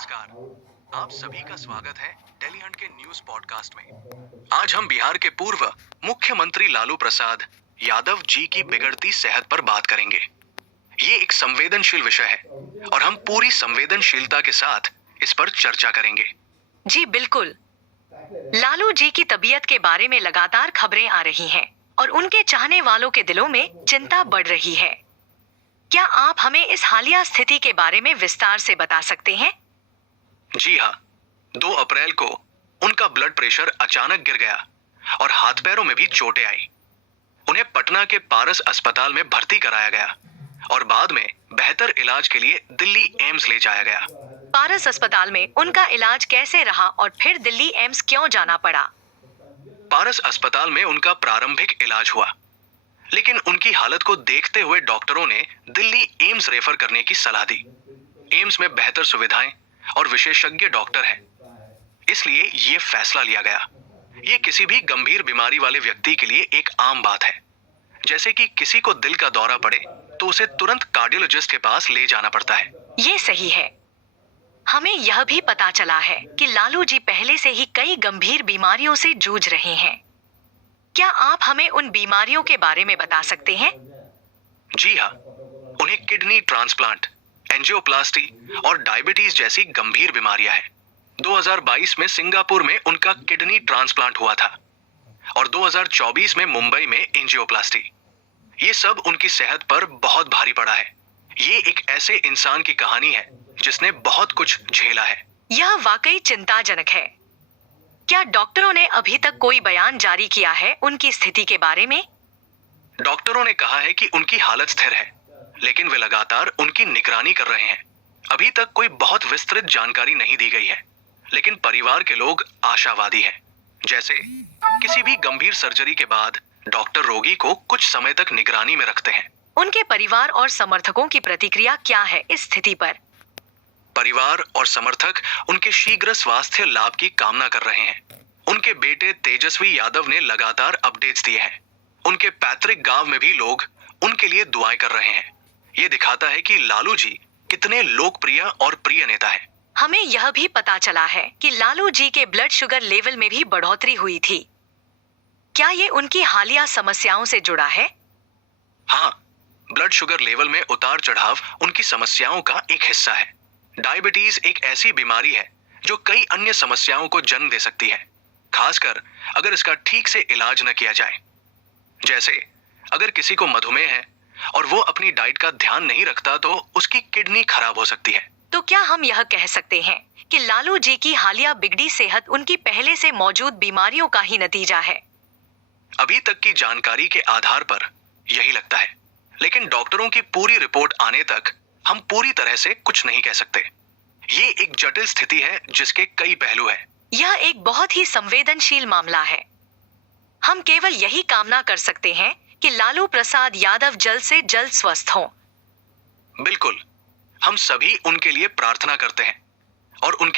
नमस्कार। आप सभी का स्वागत है दिल्ली हंट के न्यूज पॉडकास्ट में। आज हम बिहार के पूर्व मुख्यमंत्री लालू प्रसाद यादव जी की बिगड़ती सेहत पर बात करेंगे। ये एक संवेदनशील विषय है और हम पूरी संवेदनशीलता के साथ इस पर चर्चा करेंगे। जी बिल्कुल। लालू जी की तबीयत के बारे में लगातार खबरें आ रही हैं और उनके चाहने वालों के दिलों में चिंता बढ़ रही है। क्या आप हमें इस हालिया स्थिति के बारे में विस्तार से बता सकते हैं? जी हाँ, 2 अप्रैल को उनका ब्लड प्रेशर अचानक गिर गया और हाथ पैरों में भी चोटें आई। उन्हें पटना के पारस अस्पताल में भर्ती कराया गया और बाद में बेहतर इलाज के लिए दिल्ली एम्स ले जाया गया। पारस अस्पताल में उनका इलाज कैसे रहा और फिर दिल्ली एम्स क्यों जाना पड़ा? पारस अस्पताल में उनका प्रारंभिक इलाज हुआ, लेकिन उनकी हालत को देखते हुए डॉक्टरों ने दिल्ली एम्स रेफर करने की सलाह दी। एम्स में बेहतर सुविधाएं और विशेषज्ञ डॉक्टर हैं, इसलिए ये फैसला लिया गया। ये किसी भी गंभीर बीमारी वाले व्यक्ति के लिए एक आम बात है। जैसे कि किसी को दिल का दौरा पड़े तो उसे तुरंत कार्डियोलॉजिस्ट के पास ले जाना पड़ता है। ये सही है। हमें यह भी पता चला है कि लालू जी पहले से ही कई गंभीर बीमारियों से जूझ रहे हैं। क्या आप हमें उन बीमारियों के बारे में बता सकते हैं? जी हाँ, उन्हें किडनी ट्रांसप्लांट, एंजियोप्लास्टी और डायबिटीज जैसी गंभीर बीमारियां हैं। 2022 में सिंगापुर में उनका किडनी ट्रांसप्लांट हुआ था और 2024 में मुंबई में एंजियोप्लास्टी। ये सब उनकी सेहत पर बहुत भारी पड़ा है। ये एक ऐसे इंसान की कहानी है जिसने बहुत कुछ झेला है। यह वाकई चिंताजनक है। क्या डॉक्टरों ने अभी तक कोई बयान जारी किया है उनकी स्थिति के बारे में? डॉक्टरों ने कहा है कि उनकी हालत स्थिर है, लेकिन वे लगातार उनकी निगरानी कर रहे हैं। अभी तक कोई बहुत विस्तृत जानकारी नहीं दी गई है, लेकिन परिवार के लोग आशावादी हैं। जैसे किसी भी गंभीर सर्जरी के बाद डॉक्टर रोगी को कुछ समय तक निगरानी में रखते हैं। उनके परिवार और समर्थकों की प्रतिक्रिया क्या है इस स्थिति पर? परिवार और समर्थक उनके शीघ्र स्वास्थ्य लाभ की कामना कर रहे हैं। उनके बेटे तेजस्वी यादव ने लगातार अपडेट्स दिए हैं। उनके पैतृक गांव में भी लोग उनके लिए दुआएं कर रहे हैं। ये दिखाता है कि लालू जी कितने लोकप्रिय और प्रिय नेता हैं। हमें यह भी पता चला है कि लालू जी के ब्लड शुगर लेवल में भी बढ़ोतरी हुई थी। क्या ये उनकी हालिया समस्याओं से जुड़ा है? हाँ, ब्लड शुगर लेवल में उतार चढ़ाव उनकी समस्याओं का एक हिस्सा है। डायबिटीज एक ऐसी बीमारी है जो कई अन्य समस्याओं को जन्म दे सकती है, खासकर अगर इसका ठीक से इलाज न किया जाए। जैसे अगर किसी को मधुमेह है और वो अपनी डाइट का ध्यान नहीं रखता तो उसकी किडनी खराब हो सकती है। तो क्या हम यह कह सकते हैं कि लालू जी की हालिया बिगड़ी सेहत उनकी पहले से मौजूद बीमारियों का ही नतीजा है? अभी तक की जानकारी के आधार पर यही लगता है, लेकिन डॉक्टरों की पूरी रिपोर्ट आने तक हम पूरी तरह से कुछ नहीं कह सकते। ये एक जटिल स्थिति है जिसके कई पहलू हैं। यह एक बहुत ही संवेदनशील मामला है। हम केवल यही कामना कर सकते हैं कि लालू प्रसाद यादव जल्द से जल्द स्वस्थ हों। बिल्कुल, हम सभी उनके लिए प्रार्थना करते हैं और उनके